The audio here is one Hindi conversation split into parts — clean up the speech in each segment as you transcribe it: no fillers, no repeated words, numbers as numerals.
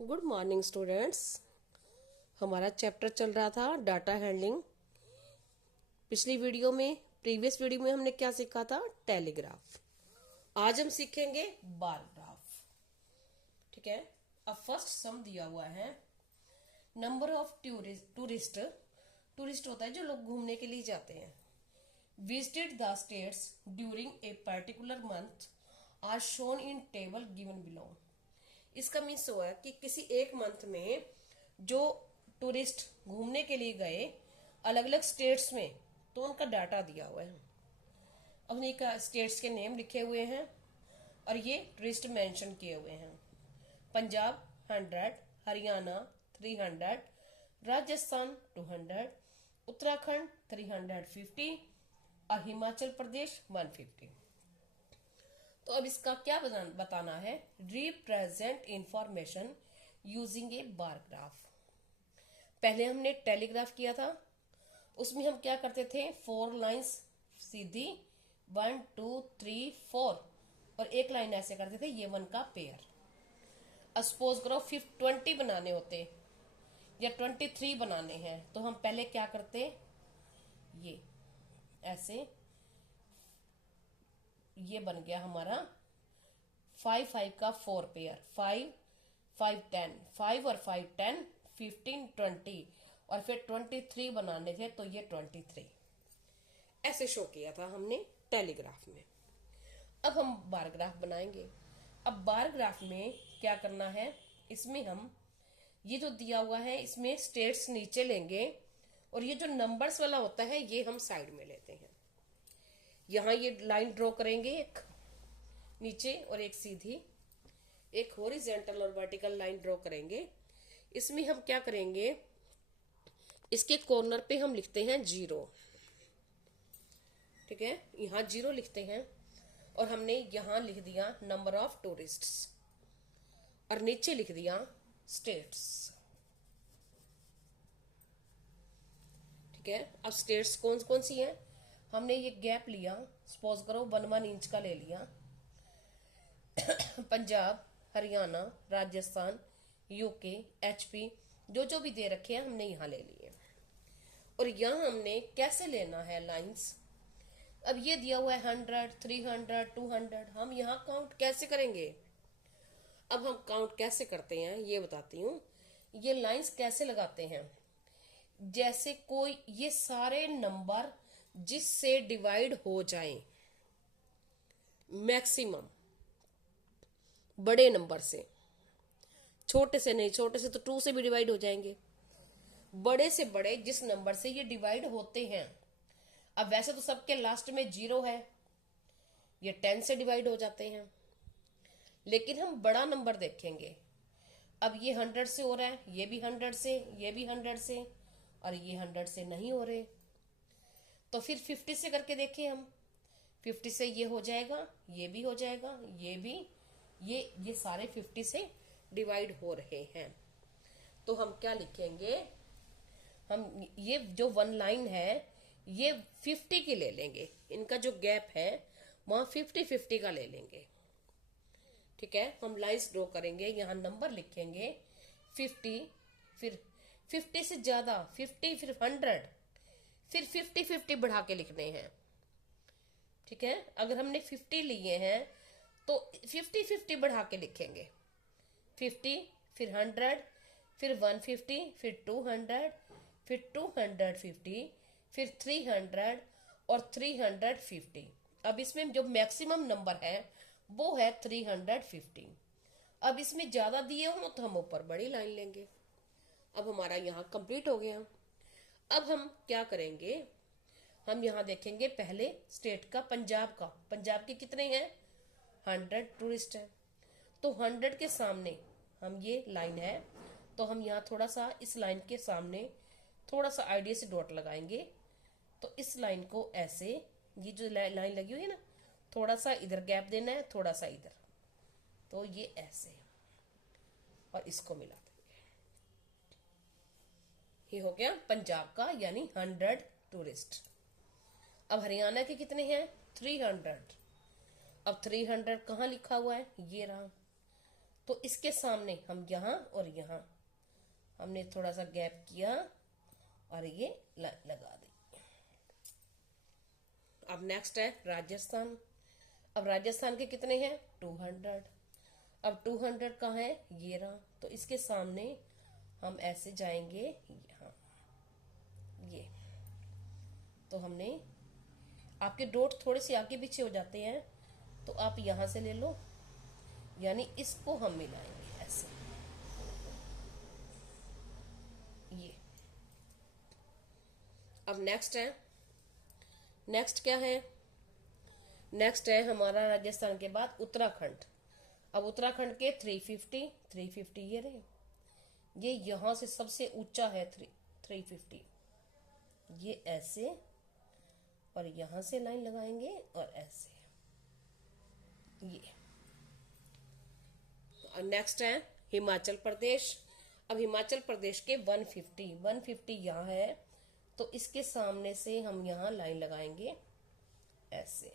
Good morning students. हमारा चैप्टर चल रहा था डाटा हैंडलिंग। प्रीवियस वीडियो में हमने क्या सीखा था? टेलीग्राफ। आज हम सीखेंगे बार ग्राफ। ठीक है। अब फर्स्ट सम दिया हुआ है, नंबर ऑफ टूरिस्ट होता है जो लोग घूमने के लिए जाते हैं, visited the states during a particular month are shown in table given below. इसका मीन्स हुआ कि किसी एक मंथ में जो टूरिस्ट घूमने के लिए गए अलग अलग स्टेट्स में, तो उनका डाटा दिया हुआ है। उन्हीं का स्टेट्स के नेम लिखे हुए हैं और ये टूरिस्ट मेंशन किए हुए हैं। पंजाब 100, हरियाणा 300, राजस्थान 200, उत्तराखंड 350 और हिमाचल प्रदेश 150। तो अब इसका क्या बताना है? रिप्रेजेंट इंफॉर्मेशन यूजिंग ए बार ग्राफ। पहले हमने टेलीग्राफ किया था, उसमें हम क्या करते थे? 4 लाइंस सीधी, 1 2 3 4 और एक लाइन ऐसे करते थे, ये 1 का पेयर। अब सपोज करो 20 बनाने होते या 23 बनाने हैं, तो हम पहले क्या करते? ये ऐसे, ये बन गया हमारा 5 5 का 4 पेयर, 5 5 10, 5 और 5 10 15 20 और फिर 23 बनाने थे तो ये 23 ऐसे शो किया था हमने टेलीग्राफ में। अब हम बार ग्राफ बनाएंगे। अब बार ग्राफ में क्या करना है? इसमें हम ये जो दिया हुआ है इसमें स्टेट्स नीचे लेंगे और ये जो नंबर्स वाला होता है ये हम साइड में लेते हैं। यहां ये लाइन ड्रॉ करेंगे, एक नीचे और एक सीधी, एक हॉरिजॉन्टल और वर्टिकल लाइन ड्रॉ करेंगे। इसमें हम क्या करेंगे? इसके कॉर्नर पे हम लिखते हैं 0। ठीक है, यहां 0 लिखते हैं और हमने यहां लिख दिया नंबर ऑफ टूरिस्ट्स और नीचे लिख दिया स्टेट्स। ठीक है, अब स्टेट्स कौन कौन सी हैं? हमने ये गैप लिया, सपोज करो 1 इंच का ले लिया। पंजाब, हरियाणा, राजस्थान, यूके, एचपी, जो जो भी दे रखे हैं हमने यहां ले लिए। और यहां हमने कैसे लेना है लाइंस? अब ये दिया हुआ है 100, 300, 200, हम यहां काउंट कैसे करेंगे? अब हम काउंट कैसे करते हैं ये बताती हूँ। ये लाइंस कैसे लगाते हैं? जैसे कोई ये सारे नंबर जिससे डिवाइड हो जाएं, मैक्सिमम बड़े नंबर से, छोटे से नहीं, छोटे से तो 2 से भी डिवाइड हो जाएंगे। बड़े से बड़े जिस नंबर से ये डिवाइड होते हैं, अब वैसे तो सबके लास्ट में 0 है, ये 10 से डिवाइड हो जाते हैं, लेकिन हम बड़ा नंबर देखेंगे। अब ये 100 से हो रहा है, ये भी 100 से, ये भी 100 से और ये 100 से नहीं हो रहे, तो फिर 50 से करके देखें हम। 50 से ये हो जाएगा, ये भी हो जाएगा, ये भी, ये सारे 50 से डिवाइड हो रहे हैं। तो हम क्या लिखेंगे? हम ये जो 1 लाइन है ये 50 की ले लेंगे, इनका जो गैप है वहां 50-50 का ले लेंगे। ठीक है, हम लाइंस ड्रॉ करेंगे, यहां नंबर लिखेंगे 50, फिर 50 से ज्यादा 50, फिर 100, फिर 50-50 बढ़ा के लिखने हैं। ठीक है, अगर हमने 50 लिए हैं तो 50-50 बढ़ा के लिखेंगे। 50, फिर 100, फिर 150, फिर 200, फिर 250, फिर 300 और 350। अब इसमें जो मैक्सिमम नंबर है वो है 350। अब इसमें ज्यादा दिए हो तो हम ऊपर बड़ी लाइन लेंगे। अब हमारा यहाँ कंप्लीट हो गया। अब हम क्या करेंगे? हम यहाँ देखेंगे पहले स्टेट का, पंजाब का। पंजाब के कितने हैं? 100 टूरिस्ट है, तो 100 के सामने हम ये लाइन है, तो हम यहाँ थोड़ा सा इस लाइन के सामने थोड़ा सा आइडिया से डॉट लगाएंगे। तो इस लाइन को ऐसे, ये जो लाइन लगी हुई है ना, थोड़ा सा इधर गैप देना है, थोड़ा सा इधर, तो ये ऐसे और इसको मिला देंगे। ये हो गया पंजाब का, यानी 100 टूरिस्ट। अब हरियाणा के कितने हैं? 300। अब 300 कहाँ लिखा हुआ है? ये रहा, तो इसके सामने हम यहाँ और यहाँ हमने थोड़ा सा गैप किया और ये लगा दी। अब नेक्स्ट है राजस्थान। अब राजस्थान के कितने हैं 200। अब 200 कहाँ है ये रहा, तो इसके सामने हम ऐसे जाएंगे यहाँ, ये तो हमने, आपके डॉट थोड़े से आगे पीछे हो जाते हैं तो आप यहां से ले लो, यानी इसको हम मिलाएंगे ऐसे, ये। अब नेक्स्ट है, नेक्स्ट क्या है, नेक्स्ट है हमारा राजस्थान के बाद उत्तराखंड। अब उत्तराखंड के 350 ये रहे, ये यहां से सबसे ऊंचा है 350, ये ऐसे और यहां से लाइन लगाएंगे और ऐसे, ये। नेक्स्ट है हिमाचल प्रदेश। अब हिमाचल प्रदेश के 150 यहाँ है, तो इसके सामने से हम यहाँ लाइन लगाएंगे ऐसे,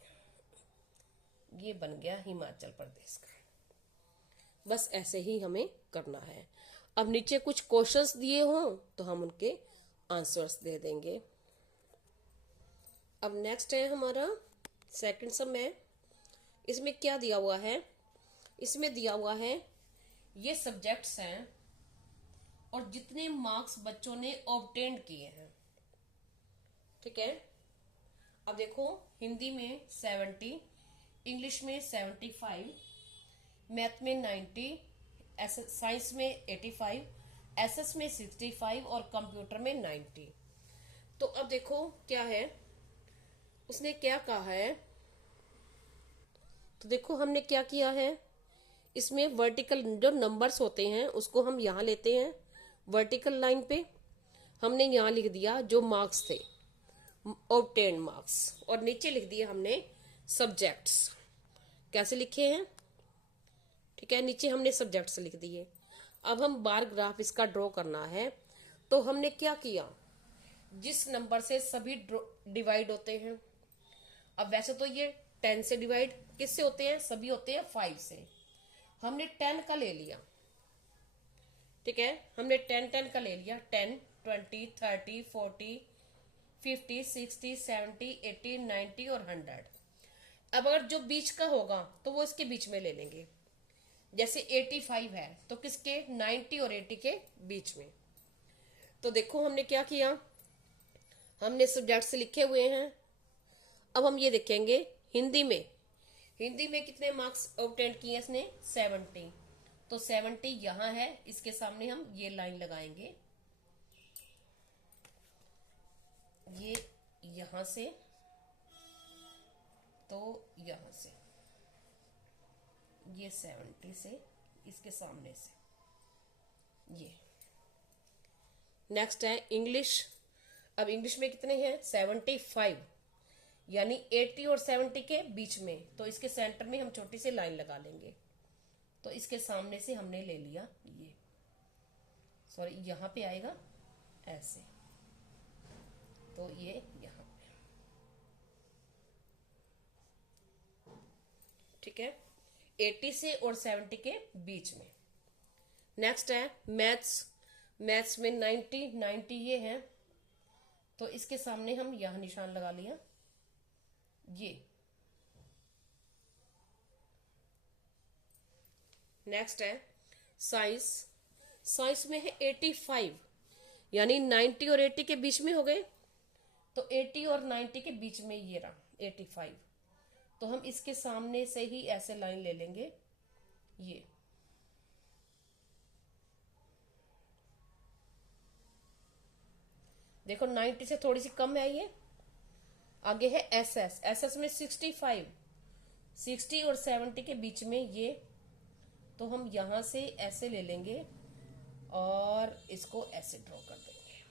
ये बन गया हिमाचल प्रदेश का। बस ऐसे ही हमें करना है। अब नीचे कुछ क्वेश्चंस दिए हों तो हम उनके आंसर्स दे देंगे। अब नेक्स्ट है हमारा सेकंड सम है। इसमें क्या दिया हुआ है, इसमें दिया हुआ है ये सब्जेक्ट्स हैं और जितने मार्क्स बच्चों ने ऑब्टेन किए हैं, ठीक है। अब देखो हिंदी में 70, इंग्लिश में 75, मैथ में 90, साइंस में 85, एसएस में 65 और कंप्यूटर में 90। तो अब देखो क्या है, उसने क्या कहा है, तो देखो हमने क्या किया है, इसमें वर्टिकल जो नंबर्स होते हैं उसको हम यहाँ लेते हैं वर्टिकल लाइन पे, हमने यहाँ लिख दिया जो मार्क्स थे ऑब्टेन मार्क्स, और नीचे लिख दिया हमने सब्जेक्ट्स। कैसे लिखे हैं, ठीक है, नीचे हमने सब्जेक्ट्स लिख दिए। अब हम बार ग्राफ इसका ड्रॉ करना है, तो हमने क्या किया, जिस नंबर से सभी डिवाइड होते हैं, अब वैसे तो ये 10 से डिवाइड किससे होते हैं, सभी होते हैं 5 से, हमने 10 का ले लिया, ठीक है, हमने 10 का ले लिया, 10, 20, 30, 40, 50, 60, 70, 80, 90 और 100। अब अगर जो बीच का होगा तो वो इसके बीच में ले लेंगे, जैसे 85 है तो किसके 90 और 80 के बीच में। तो देखो हमने क्या किया, हमने सब्जेक्ट्स लिखे हुए हैं। अब हम ये देखेंगे हिंदी में, हिंदी में कितने मार्क्स ऑब्टेन किए इसने 70, तो 70 यहां है, इसके सामने हम ये लाइन लगाएंगे, ये यहां से तो यहां से, ये 70 से इसके सामने से, ये। नेक्स्ट है इंग्लिश। अब इंग्लिश में कितने हैं 75, यानी 80 और 70 के बीच में, तो इसके सेंटर में हम छोटी सी लाइन लगा लेंगे, तो इसके सामने से हमने ले लिया ये, सॉरी यहां पे आएगा ऐसे, तो ये यहां पे, ठीक है, 80 से और 70 के बीच में। नेक्स्ट है मैथ्स। मैथ्स में 90 ये है, तो इसके सामने हम यहां निशान लगा लिया, ये। नेक्स्ट है साइंस। साइंस में है 85, यानी 90 और 80 के बीच में हो गए, तो 80 और 90 के बीच में ये रहा 85, तो हम इसके सामने से ही ऐसे लाइन ले लेंगे, ये। देखो 90 से थोड़ी सी कम है ये। आगे है एसएस। एसएस में 65, 60 और 70 के बीच में ये, तो हम यहां से ऐसे ले लेंगे और इसको ऐसे ड्रॉ कर देंगे।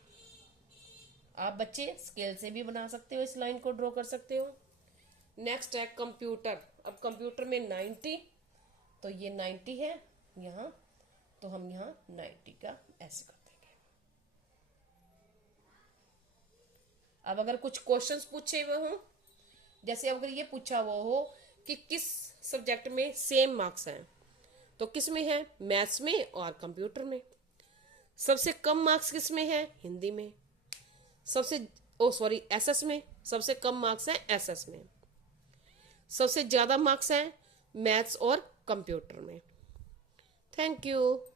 आप बच्चे स्केल से भी बना सकते हो, इस लाइन को ड्रॉ कर सकते हो। नेक्स्ट है कंप्यूटर। अब कंप्यूटर में 90, तो ये 90 है यहां, तो हम यहां 90 का ऐसे कर देंगे। अब अगर कुछ क्वेश्चंस पूछे हुए हों, जैसे अगर ये पूछा हुआ हो कि किस सब्जेक्ट में सेम मार्क्स हैं, तो किस में है? मैथ्स में और कंप्यूटर में। सबसे कम मार्क्स किस में है? हिंदी में। एसएस में। सबसे कम मार्क्स है एसएस में। सबसे ज्यादा मार्क्स हैं मैथ्स और कंप्यूटर में। Thank you.